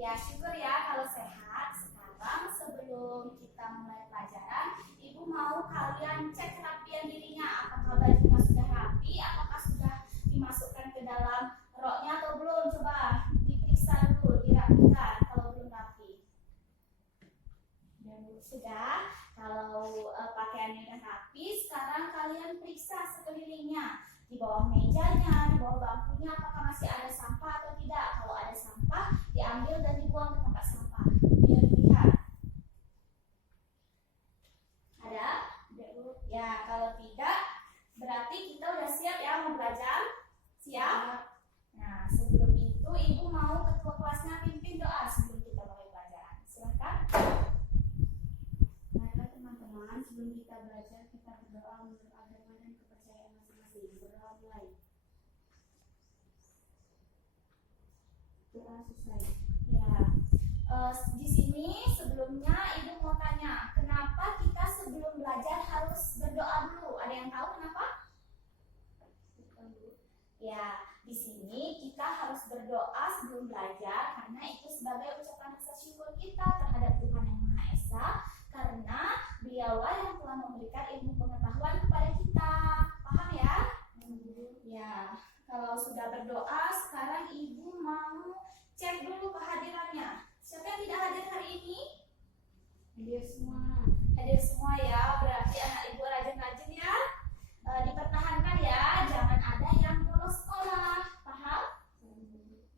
Ya, syukur ya kalau sehat. Sekarang sebelum kita mulai pelajaran, Ibu mau kalian cek kerapian dirinya. Apakah bajunya sudah rapi, apakah sudah dimasukkan ke dalam roknya atau belum? Coba diperiksa dulu, dirapikan kalau belum rapi. Dan sudah, kalau pakaiannya sudah rapi, sekarang kalian periksa sekelilingnya. Di bawah mejanya, di bawah bangkunya, apakah masih ada sampah atau tidak. Kalau ada sampah, diambil dan dibuang ke tempat sampah. Biar dilihat. Ada? Ya, kalau tidak, berarti kita udah siap ya mau belajar. Siap? Nah, sebelum itu Ibu mau ketua kelasnya pimpin doa sebelum kita mulai pelajaran. Silahkan. Baiklah teman-teman, sebelum kita belajar, kita berdoa menurut agama dan kepercayaan masing-masing. Berdoa mulai. Doa selesai. Ya, di sini sebelumnya Ibu mau tanya, kenapa kita sebelum belajar harus berdoa dulu? Ada yang tahu kenapa? Ya, di sini kita harus berdoa sebelum belajar karena itu sebagai ucapan rasa syukur kita terhadap Tuhan Yang Maha Esa, karena Dialah yang telah memberikan ilmu pengetahuan kepada kita. Paham ya? Ya, kalau sudah berdoa, sekarang Ibu mau cek dulu kehadirannya. Siapa yang tidak hadir hari ini? Hadir semua. Hadir semua ya, berarti anak Ibu rajin-rajin ya. Dipertahankan ya, jangan ada yang bolos sekolah. Paham?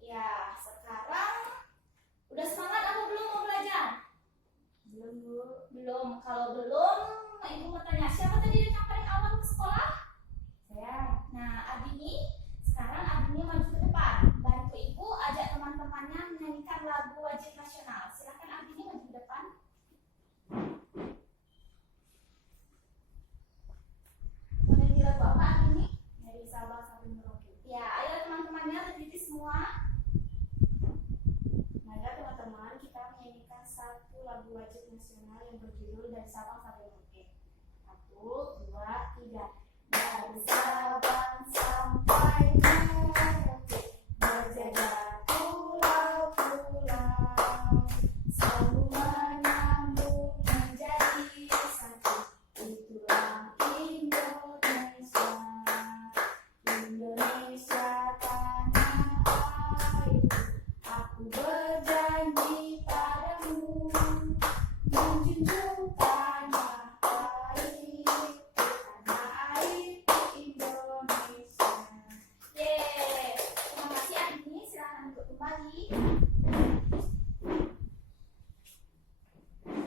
Ya, sekarang udah semangat atau belum mau belajar? Belum, Bu. Belum. Kalau belum, Ibu mau tanya, siapa tadi yang paling awal ke sekolah? Saya. Nah, Adini, sekarang Adini maju ke depan. Bantu Ibu ajak teman-temannya menyanyikan lagu wajib nasional. Silakan Adini maju ke depan. Mau nyanyi lagu apa Adini? Dari Sabang sampai Merauke. Ya, ayo teman-temannya berdiri semua. Baiklah teman-teman, kita menyanyikan satu lagu wajib nasional yang berjudul Dari Sabang sampai Merauke. 1, 2, 3. Dari Sabang sampai Merauke, berjajar pulau-pulau, selalu menyambung menjadi satu. Itulah Indonesia, Indonesia tanah airku. Aku berjanji padamu, menjunjung tanah airku, tanah airku Indonesia. Yeay, terima kasih Adini. Silakan duduk kembali.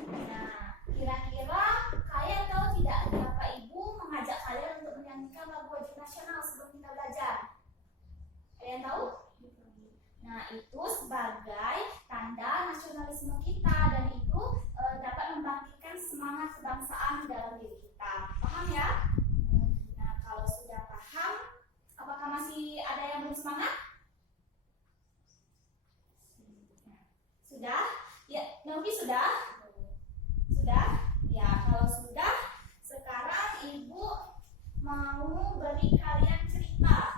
Nah, kira-kira kalian tahu tidak kenapa Ibu mengajak kalian untuk menyanyikan lagu wajib nasional sebelum kita belajar? Ada yang tahu? Nah, itu sebagai tanda nasionalisme kita dan itu dapat membangkitkan semangat kebangsaan di dalam diri kita. Paham ya? Nah, kalau sudah paham, apakah masih ada yang belum semangat? Sudah? Ya, Novi sudah? Sudah? Ya, kalau sudah, sekarang Ibu mau beri kalian cerita.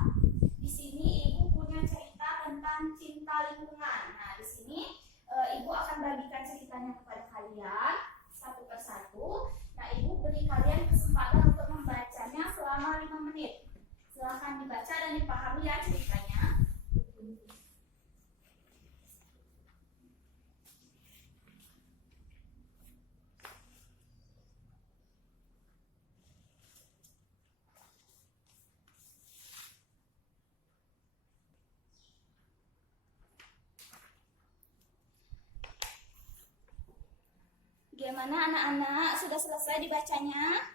Di sini Ibu punya cerita tentang cinta lingkungan. Nah, di sini Ibu akan bagikan ceritanya kepada kalian satu persatu. Nah, Ibu beri kalian kesempatan untuk membacanya selama 5 menit. Silahkan dibaca dan dipahami ya ceritanya. Bagaimana anak-anak? Sudah selesai dibacanya?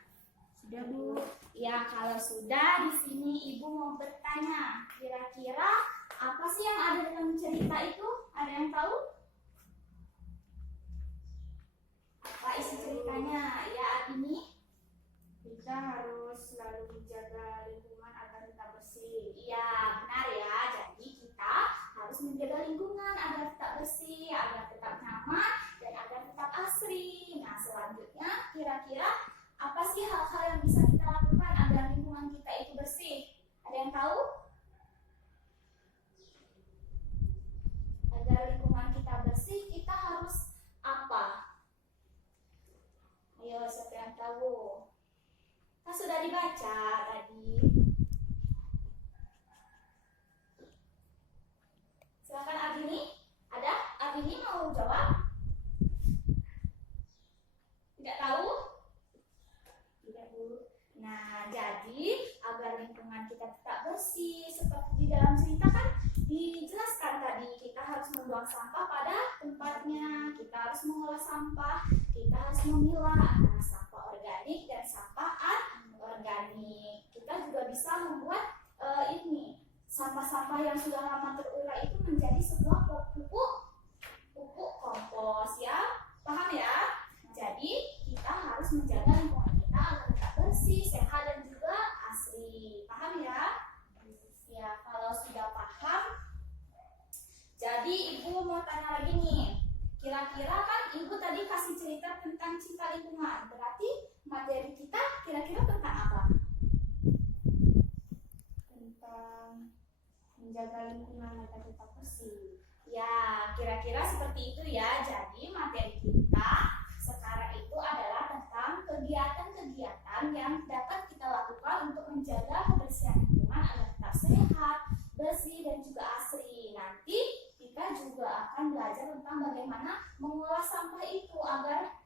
Sudah, Bu. Ya, kalau sudah, di sini Ibu mau bertanya. Kira-kira apa sih yang ada dalam cerita itu? Ada yang tahu? Apa isi ceritanya? Ya, Adini? Kita harus selalu menjaga lingkungan agar tetap bersih. Iya, benar ya. Jadi kita harus menjaga lingkungan agar tetap bersih, agar tetap nyaman, dan agar tetap asri. Nah, selanjutnya kira-kira apa sih hal-hal yang bisa kita lakukan agar lingkungan kita itu bersih? Ada yang tahu? Agar lingkungan kita bersih Jadi agar lingkungan kita tetap bersih, seperti di dalam cerita kan dijelaskan tadi, kita harus membuang sampah pada tempatnya, kita harus mengolah sampah, kita harus memilah antara sampah organik dan sampah anorganik. Kita juga bisa membuat sampah-sampah yang sudah lama terurai itu menjadi sebuah pupuk kompos ya. Paham ya? Jadi kita harus menjaga lingkungan kita agar tetap bersih, sehat dan juga asri. Paham ya? Ya, kalau sudah paham, jadi ibu mau tanya lagi nih. Kira-kira kan ibu tadi kasih cerita tentang cinta lingkungan. Berarti materi kita kira-kira tentang apa? Tentang menjaga lingkungan agar tetap bersih. Ya, kira-kira seperti itu ya. Jadi materi kita sekarang itu adalah tentang kegiatan-kegiatan yang dapat kita lakukan untuk menjaga kebersihan lingkungan agar tetap sehat, bersih dan juga asri. Nanti kita juga akan belajar tentang bagaimana mengolah sampah itu agar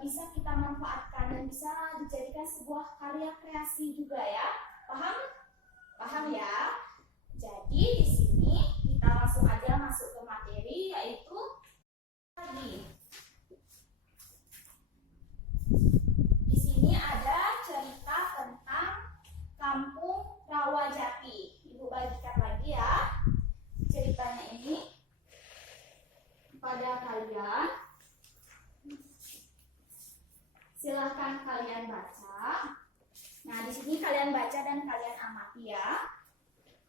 bisa kita manfaatkan dan bisa dijadikan sebuah karya kreasi juga ya. Paham? Paham ya? Jadi di sini kita langsung aja masuk ke materi, yaitu tadi. Di sini ada cerita tentang Kampung Rawajati. Ibu bagikan lagi ya ceritanya ini kepada kalian. Silahkan kalian baca. Nah, di sini kalian baca dan kalian amati ya.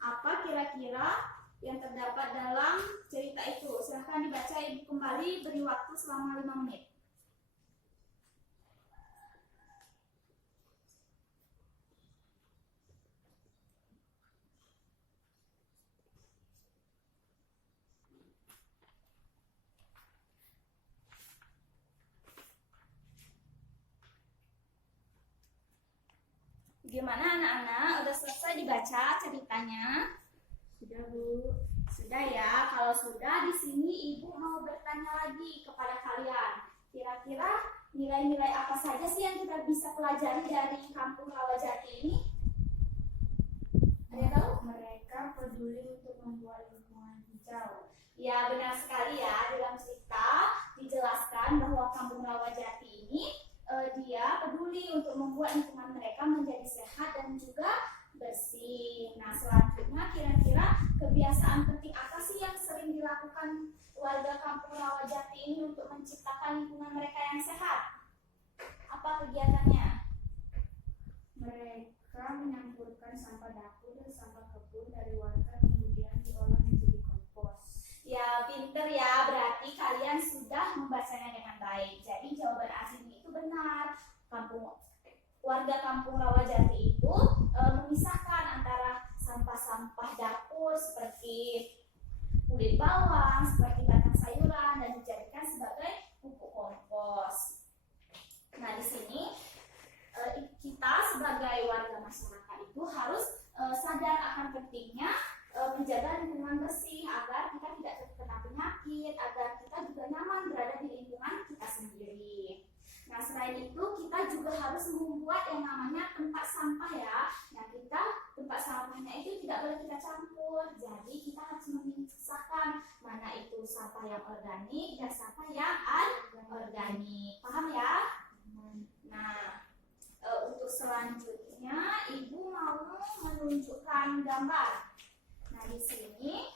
Apa kira-kira yang terdapat dalam cerita itu? Silahkan dibaca ibu kembali, beri waktu selama 5 menit. Gimana anak-anak? Udah selesai dibaca ceritanya? Sudah, Bu. Sudah ya. Kalau sudah, di sini ibu mau bertanya lagi kepada kalian. Kira-kira nilai-nilai apa saja sih yang kita bisa pelajari dari Kampung Rawajati ini? Ada yang tahu? Mereka peduli untuk membuat lingkungan hijau. Ya, benar sekali ya. Dalam cerita dijelaskan bahwa Kampung Rawajati ini dia peduli untuk membuat lingkungan mereka menjadi sehat dan juga bersih. Nah, selanjutnya kira-kira kebiasaan penting apa sih yang sering dilakukan warga Kampung Rawajati ini untuk menciptakan lingkungan mereka yang sehat? Apa kegiatannya? Mereka menyampurkan sampah dapur dan sampah kebun dari warga kemudian diolah menjadi kompos. Ya, pinter ya. Berarti kalian sudah membacanya dengan baik. Jadi jawaban aslinya itu benar. Warga Kampung Rawajati itu memisahkan antara sampah-sampah dapur seperti kulit bawang, seperti batang sayuran dan dijadikan sebagai pupuk kompos. Nah, di sini kita sebagai warga masyarakat itu harus sadar akan pentingnya menjaga lingkungan bersih agar kita tidak terkena penyakit, agar kita juga nyaman berada di lingkungan kita sendiri. Nah, selain itu kita juga harus membuat yang namanya tempat sampah ya. Nah, tempat sampahnya itu tidak boleh kita campur. Jadi kita harus memisahkan mana itu sampah yang organik dan sampah yang anorganik. Paham ya? Nah, untuk selanjutnya ibu mau menunjukkan gambar. Nah, di sini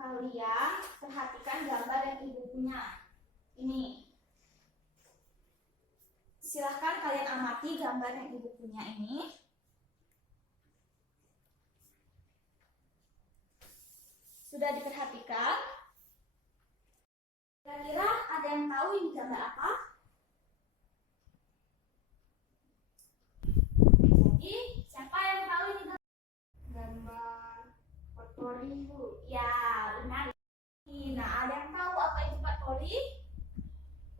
kalian perhatikan gambar yang ibu punya. Ini. Silahkan kalian amati gambar yang ibu punya ini. Sudah diperhatikan? Kira-kira ada yang tahu ini gambar apa? Jadi, siapa yang tahu ini gambar? Gambar potpori, Bu. Ya, benar. Nah, ada yang tahu apa itu potpori?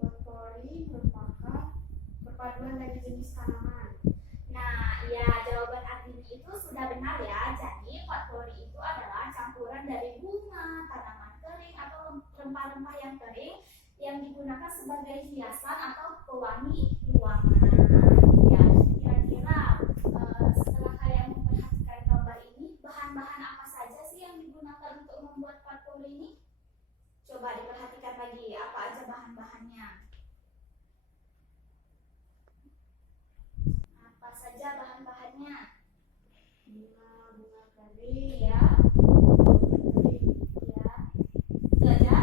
Potpori merupakan perpaduan dari jenis tanaman. Nah, ya, jawaban artinya itu sudah benar ya. Jadi, potpori itu adalah campuran dari bunga, tanaman kering atau rempah-rempah yang kering yang digunakan sebagai hiasan atau pewangi ruangan. Ya, bahan-bahannya. Apa saja bahan-bahannya? Bunga kering, Iya, kering, iya. Itu aja.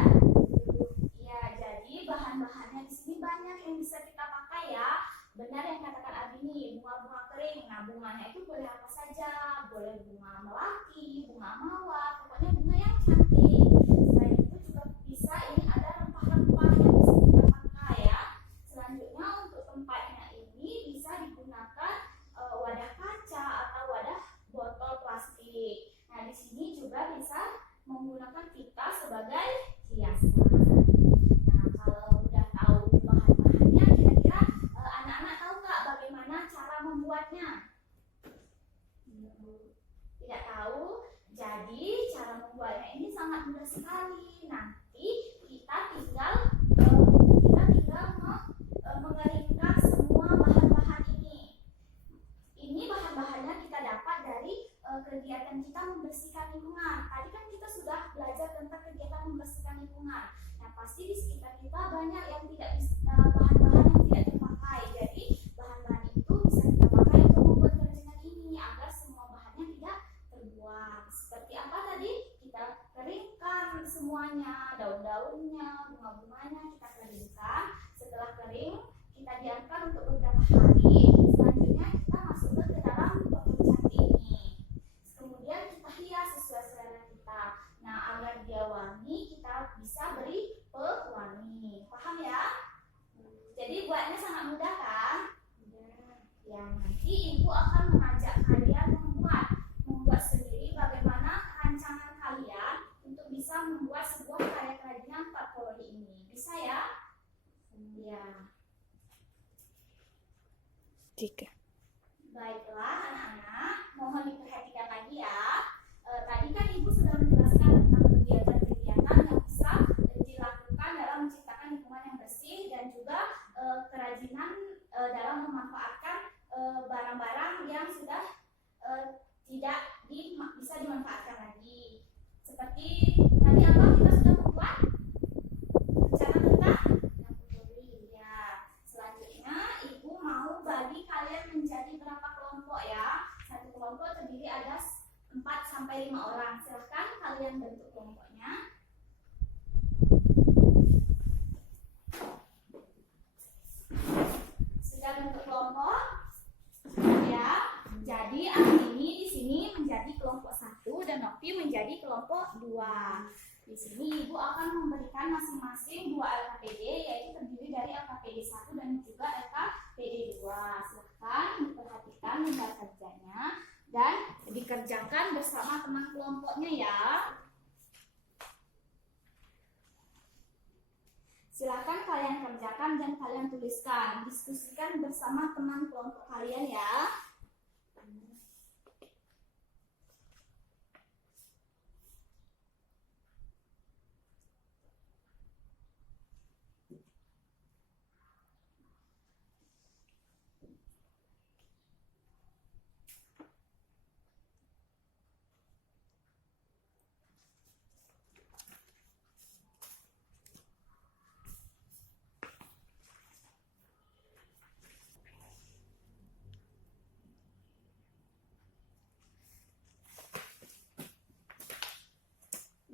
Iya, jadi bahan-bahannya di sini banyak yang bisa kita pakai ya. Benar yang katakan Abini, bunga-bunga kering. Nah, bunganya itu boleh apa saja. Boleh bunga melati, bunga mawar, pokoknya bunga yang cantik. Selain itu juga bisa ini ada rempah-rempah yang bisa kita pakai ya. Selanjutnya untuk tempatnya ini bisa digunakan wadah kaca atau wadah botol plastik. Nah, di sini juga bisa menggunakan kita sebagai hiasan. Nah, kalau udah tahu bahan-bahannya, kira-kira anak-anak tahu nggak bagaimana cara membuatnya? Tidak tahu. Jadi cara membuatnya ini sangat mudah sekali. Nanti kita tinggal mengeringkan semua bahan-bahan ini. Ini bahan-bahannya kita dapat dari kegiatan kita membersihkan lingkungan. Tadi kan kita sudah belajar tentang kegiatan membersihkan lingkungan. Nah, pasti di sekitar kita banyak yang tidak bahan-bahan yang tidak terpakai. Jadi bahan-bahan itu bisa kita pakai untuk membuat kerajinan ini agar semua bahannya tidak terbuang. Seperti apa tadi? Kita keringkan semuanya, daun-daunnya, bunga-bunganya kita keringkan. Setelah kering, kita diamkan untuk beberapa hari. Selanjutnya kita masukkan ke dalam botol cantik ini. Kemudian kita hias sesuai selera kita. Nah, agar dia wangi, kita bisa beri pewangi. Paham ya? Jadi buatnya sangat mudah kan? Ya, nanti ibu akan mengajak kalian membuat sendiri bagaimana rancangan kalian untuk bisa membuat sebuah karya kerajinan patroli ini. Bisa ya? Ya. Jika. Baiklah anak-anak, mohon diperhatikan lagi ya. Tadi kan ibu sudah menjelaskan tentang kegiatan-kegiatan yang bisa dilakukan dalam menciptakan lingkungan yang bersih dan juga kerajinan dalam memanfaatkan barang-barang yang sudah tidak bisa dimanfaatkan lagi. Seperti tadi apa kita sudah membuat rencana tentang ya. Selanjutnya ibu mau bagi kalian menjadi berapa kelompok ya. Satu kelompok terdiri ada 4 sampai 5 orang. Silahkan kalian bentuk kelompoknya. Sudah bentuk kelompok? Ya. Jadi Andini di sini menjadi kelompok 1 dan Novi menjadi kelompok 2. Di sini ibu akan memberikan masing-masing 2 LKPD, yaitu terdiri dari LKPD 1 dan juga LKPD 2. Silahkan diperhatikan lembar kerjanya dan dikerjakan bersama teman kelompoknya ya. Silahkan kalian kerjakan dan kalian tuliskan. Diskusikan bersama teman kelompok kalian ya.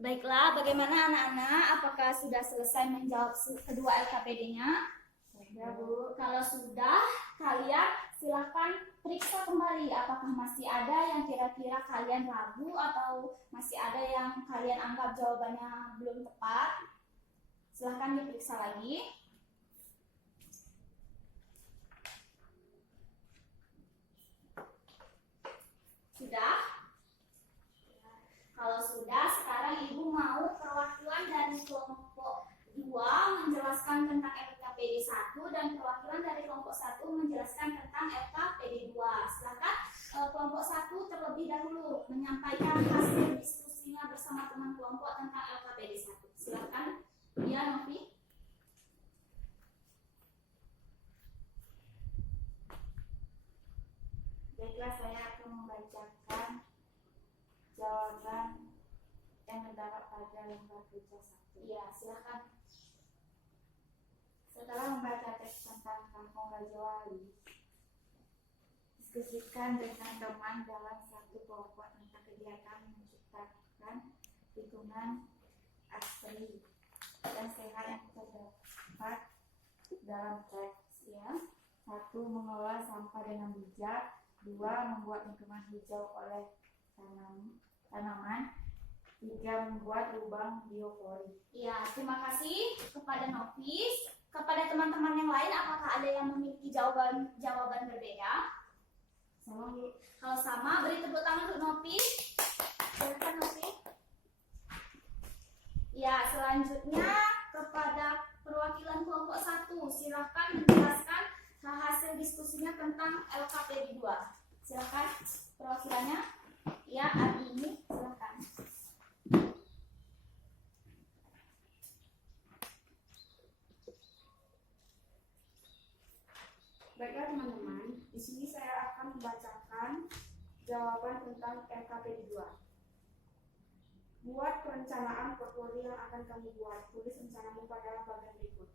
Baiklah, bagaimana anak-anak? Apakah sudah selesai menjawab kedua LKPD-nya? Ya, Bu. Kalau sudah, kalian silakan periksa kembali apakah masih ada yang kira-kira kalian ragu atau masih ada yang kalian anggap jawabannya belum tepat. Silakan diperiksa lagi. Sudah? Kalau sudah, sekarang ibu mau perwakilan dari kelompok 2 menjelaskan tentang LKPD 1 dan perwakilan dari kelompok 1 menjelaskan tentang LKPD 2. Silakan kelompok 1 terlebih dahulu menyampaikan hasil diskusinya bersama teman kelompok tentang LKPD 1. Silakan, ya Novi. Baiklah, saya akan membacakan jawaban yang terdapat pada lembar kerja 1. Iya, silakan. Setelah membaca teks tentang Kampung Raja Wali, diskusikan dengan teman dalam satu kelompok tentang kegiatan menciptakan lingkungan asri dan sehat yang terdapat dalam teks ya. 1. Mengelola sampah dengan bijak. 2. Membuat lingkungan hijau oleh tanaman. 3. Membuat lubang biopori. Ya, terima kasih kepada Nofis. Kepada teman-teman yang lain, apakah ada yang memiliki jawaban berbeda? Sama Bu. Kalau sama, beri tepuk tangan untuk Nofis. Silakan Nofis. Ya, selanjutnya kepada perwakilan kelompok 1, silahkan menjelaskan hasil diskusinya tentang LKPD 2. Silakan perwakilannya. Ya, Adi ini silakan. Baiklah teman-teman, di sini saya akan membacakan jawaban tentang LKPD 2. Buat perencanaan portfolio yang akan kamu buat. Tulis rencanamu pada bagian berikut.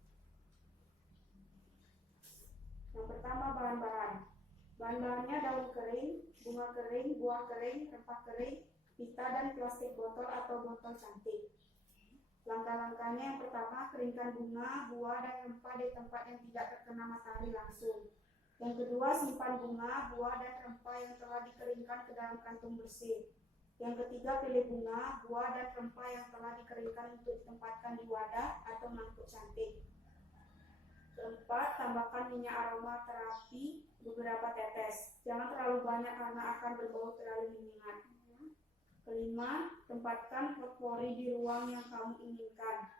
Yang pertama, bahan-bahan. Bahan-bahannya daun kering, bunga kering, buah kering, rempah kering, pita, dan plastik botol atau botol cantik. Langkah-langkahnya yang pertama, keringkan bunga, buah, dan rempah di tempat yang tidak terkena matahari langsung. Yang kedua, simpan bunga, buah, dan rempah yang telah dikeringkan ke dalam kantung bersih. Yang ketiga, pilih bunga, buah, dan rempah yang telah dikeringkan untuk ditempatkan di wadah atau mangkuk cantik. Keempat, tambahkan minyak aroma terapi beberapa tetes. Jangan terlalu banyak karena akan berbau terlalu menyengat. Kelima, tempatkan potpori di ruang yang kamu inginkan,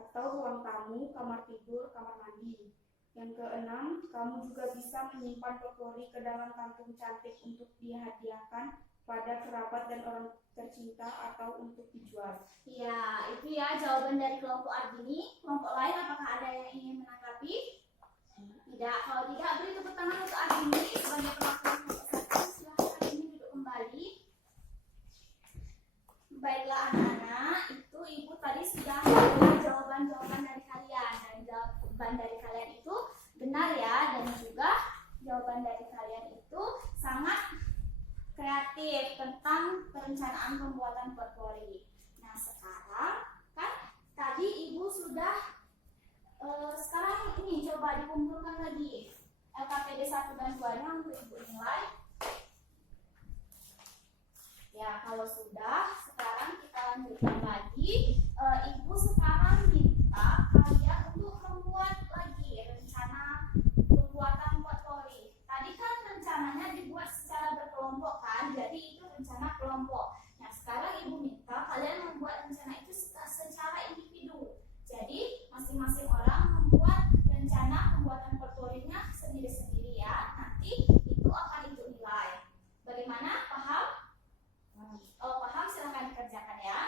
atau ruang tamu, kamar tidur, kamar mandi. Yang keenam, kamu juga bisa menyimpan potpori ke dalam kantung cantik untuk dihadiahkan pada kerabat dan orang tercinta atau untuk dijual. Ya, itu ya jawaban dari kelompok Ardini. Kelompok lain apakah ada yang ingin menanggapi? Tidak. Kalau tidak, beri tepuk tangan untuk Ardini sebagai perwakilan kelompok 1. Silahkan Ardini duduk kembali. Baiklah anak-anak, itu ibu tadi sudah mendengar jawaban-jawaban dari kalian, dan jawaban dari kalian itu benar ya, dan juga jawaban dari kalian itu sangat kreatif tentang perencanaan pembuatan portfolio. Nah sekarang kan tadi ibu sudah sekarang ini coba dikumpulkan lagi LKPD 1 dan 2 nya untuk ibu nilai. Ya, kalau sudah, sekarang kita lanjutkan lagi. Ibu sekarang minta kalian untuk membuat lagi rencana pembuatan portfolio. Tadi kan rencananya dibuat secara berkelompok kan, jadi itu rencana kelompok. Nah, sekarang ibu minta kalian membuat rencana itu secara individu. Jadi, masing-masing orang membuat rencana pembuatan portfolio-nya sendiri-sendiri ya. Nanti itu akan ibu nilai. Bagaimana? Paham? Oh, paham, silahkan dikerjakan ya.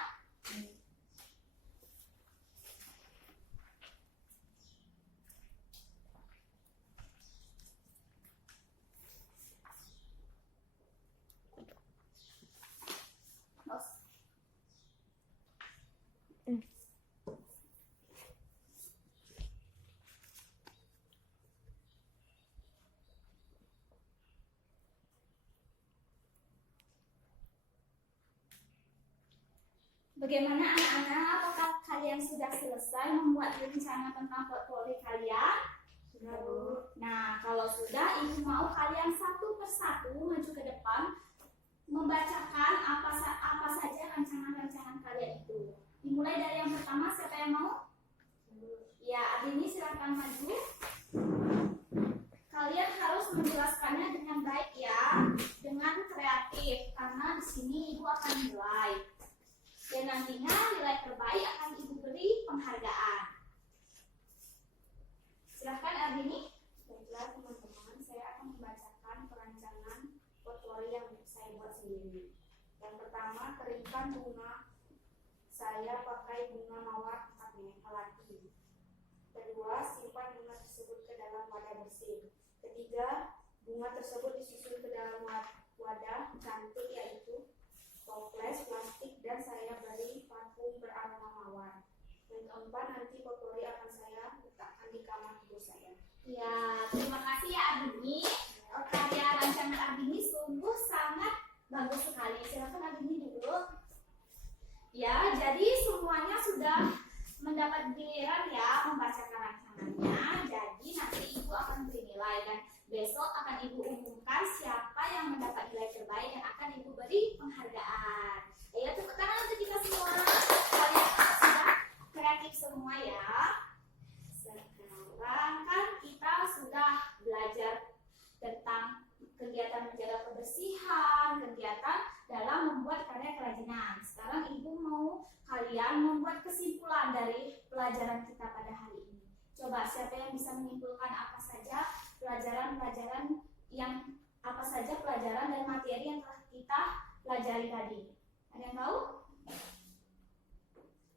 Bagaimana anak-anak? Apakah kalian sudah selesai membuat rencana tentang portfolio kalian? Sudah, Bu. Nah, kalau sudah, ibu mau kalian satu persatu maju ke depan membacakan apa saja rencana-rencana kalian itu. Dimulai dari yang pertama, siapa yang mau? Ya, Adini silakan maju. Kalian harus menjelaskannya dengan baik ya, dengan kreatif, karena di sini ibu akan nilai. Dan nantinya nilai terbaik akan ibu beri penghargaan. Silahkan Ardini. Baiklah teman-teman, saya akan membacakan perancangan portfolio yang saya buat sendiri. Yang pertama, keringkan bunga. Saya pakai bunga mawar 4 melati. Kedua, simpan bunga tersebut ke dalam wadah bersih. Ketiga, bunga tersebut disusun ke dalam wadah cantik yaitu toples, plastik, dan saya beri parfum beraroma mawar. Yang keempat, nanti portfolio akan saya letakkan di kamar saya. Ya, terima kasih ya Ardini. Karya rancangan Ardini sungguh sangat bagus sekali. Silakan Ardini dulu. Ya, jadi semuanya sudah mendapat giliran ya membacakan rancangannya. Jadi nanti Ibu akan beri nilai dan besok akan Ibu umumkan siapa yang mendapat nilai terbaik dan akan Ibu beri penghargaan. Ayo tepuk tangan untuk kita semua. Kalian sudah kreatif semua ya. Sekarang kan kita sudah belajar tentang kegiatan menjaga kebersihan, kegiatan dalam membuat karya kerajinan. Sekarang Ibu mau kalian membuat kesimpulan dari pelajaran kita pada hari ini. Coba siapa yang bisa menyimpulkan apa saja pelajaran-pelajaran dan materi yang telah kita pelajari tadi. Ada yang tahu?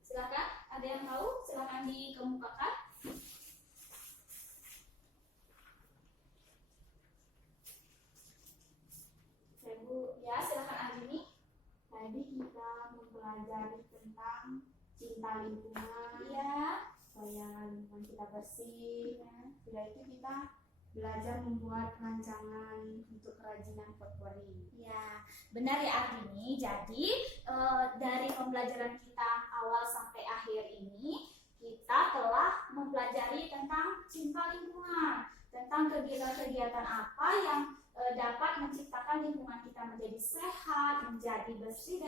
Silakan. Ada yang tahu? Silakan dikemukakan. Ibu, ya silakan Ardini. Tadi kita mempelajari tentang cinta lingkungan, Iya. supaya lingkungan kita bersih. Sudah itu kita belajar membuat rancangan untuk kerajinan potpourri. Ya, benar ya Ardini. Jadi dari pembelajaran kita awal sampai akhir ini kita telah mempelajari tentang cinta lingkungan, tentang kegiatan-kegiatan apa yang dapat menciptakan lingkungan kita menjadi sehat, menjadi bersih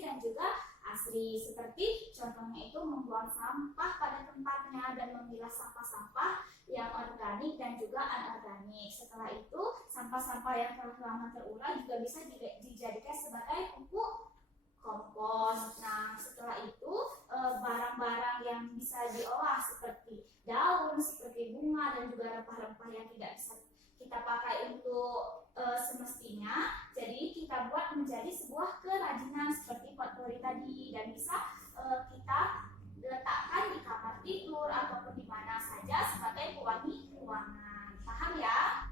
dan juga asri. Seperti contohnya itu membuang sampah pada tempatnya dan memilah sampah-sampah yang organik dan juga anorganik. Setelah itu sampah-sampah yang telah lama terurai juga bisa dijadikan sebagai pupuk kompos. Nah, setelah itu barang-barang yang bisa diolah seperti daun, seperti bunga dan juga rempah-rempah yang tidak bisa kita pakai untuk semestinya, jadi kita buat menjadi sebuah kerajinan seperti potpourri tadi dan bisa kita letakkan di kamar tidur ataupun di mana saja sebagai pewangi ruangan. Paham ya?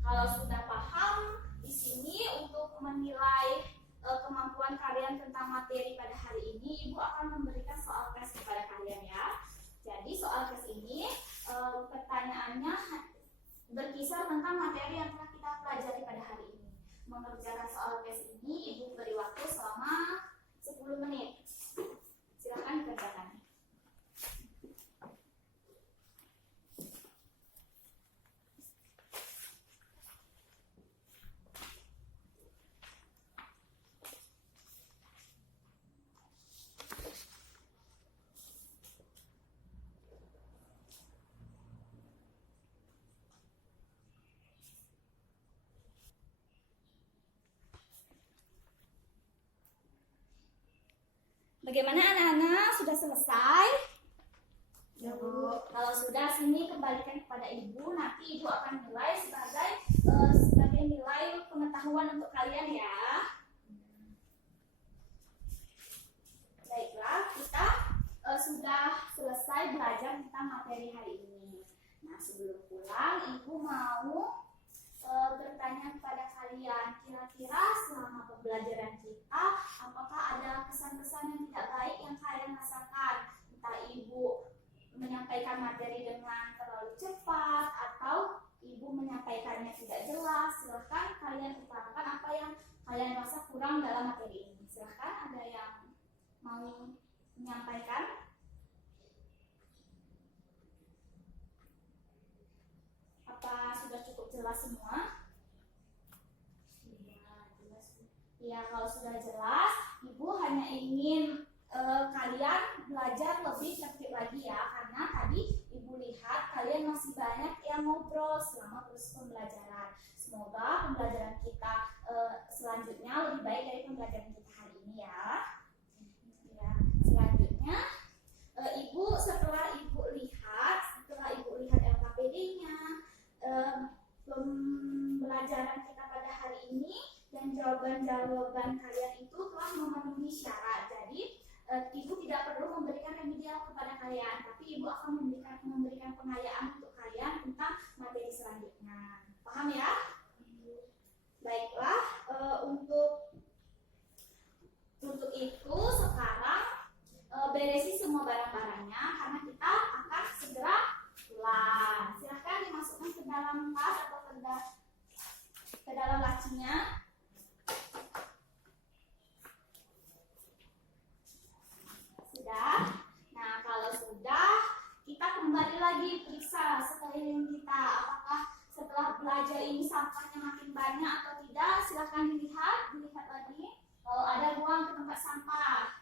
Kalau sudah paham, di sini untuk menilai kemampuan kalian tentang materi pada hari ini, Ibu akan memberikan soal tes kepada kalian ya. Jadi soal tes ini pertanyaannya berkisar tentang materi yang telah kita pelajari pada hari ini. Mengerjakan soal tes ini, Ibu beri waktu selama 10 menit. Silakan dikerjakan. Bagaimana anak-anak? Sudah selesai? Ya, Bu. Kalau sudah, sini kembalikan kepada Ibu. Nanti Ibu akan nilai sebagai nilai pengetahuan untuk kalian ya. Baiklah, kita sudah selesai belajar tentang materi hari ini. Nah, sebelum pulang, Ibu mau bertanya kepada kalian, kira-kira selama pembelajaran kita, apakah ada kesan-kesan yang tidak baik yang kalian rasakan? Entah Ibu menyampaikan materi dengan terlalu cepat atau Ibu menyampaikannya tidak jelas. Silahkan kalian utarakan apa yang kalian rasa kurang dalam materi ini. Silahkan, ada yang mau menyampaikan? Apa sudah cukup jelas semua? Iya, jelas, Bu. Ya, kalau sudah jelas, Ibu hanya ingin kalian belajar lebih tertib lagi ya, karena tadi Ibu lihat kalian masih banyak yang ngobrol selama proses pembelajaran. Semoga pembelajaran kita selanjutnya lebih baik dari pembelajaran kita hari ini ya. Ya, selanjutnya setelah Ibu lihat LKPD-nya, pembelajaran kita pada hari ini dan jawaban-jawaban kalian itu telah memenuhi syarat. Jadi Ibu tidak perlu memberikan remedial kepada kalian, tapi Ibu akan memberikan pengayaan untuk kalian tentang materi selanjutnya. Paham ya? Baiklah, untuk itu sekarang beresi semua barang-barangnya karena kita akan segera pulang. lagi periksa sekeliling kita. Apakah setelah belajar ini sampahnya makin banyak atau tidak? Silahkan dilihat lagi. Kalau ada, buang ke tempat sampah.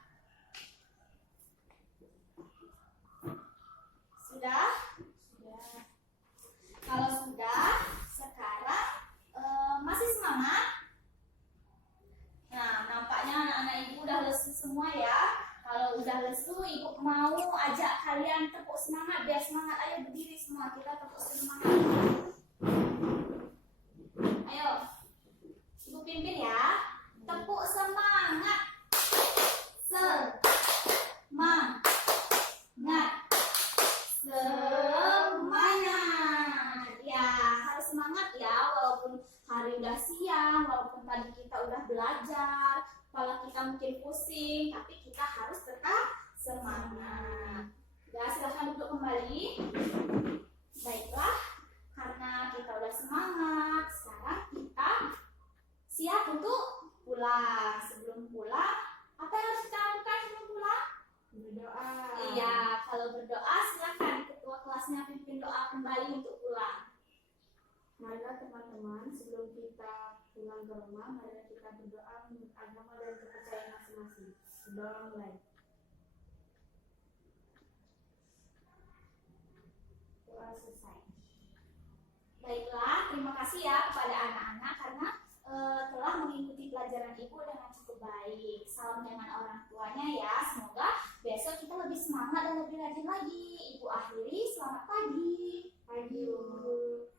Sudah? Sudah. Kalau sudah, sekarang masih semangat? Nah, nampaknya anak-anak ibu udah lesu semua ya. Kalau udah lesu, ibu mau ajak kalian tepuk semangat, biar semangat. Ayo berdiri semua, kita tepuk semangat. Ayo, ibu pimpin ya. Tepuk semangat. Semangat. Semangat. Ya, harus semangat ya, walaupun hari udah siang, walaupun tadi kita udah belajar, kepala kita mungkin pusing, tapi kita harus tetap semangat. Ya, silahkan duduk kembali. Baiklah, karena kita udah semangat, sekarang kita siap untuk pulang. Sebelum pulang, apa yang harus kita lakukan sebelum pulang? Berdoa. Iya, kalau berdoa silahkan ketua kelasnya pimpin doa kembali untuk pulang. Marilah teman-teman, sebelum kita pulang ke rumah, marilah kita berdoa menurut agama dan kepercayaan masing-masing. Berdoa mulai. Doa selesai. Baiklah, terima kasih ya kepada anak-anak karena telah mengikuti pelajaran ibu dengan cukup baik. Salam dengan orang tuanya ya. Semoga besok kita lebih semangat dan lebih rajin lagi. Ibu akhiri, selamat pagi. Pagi, Bu.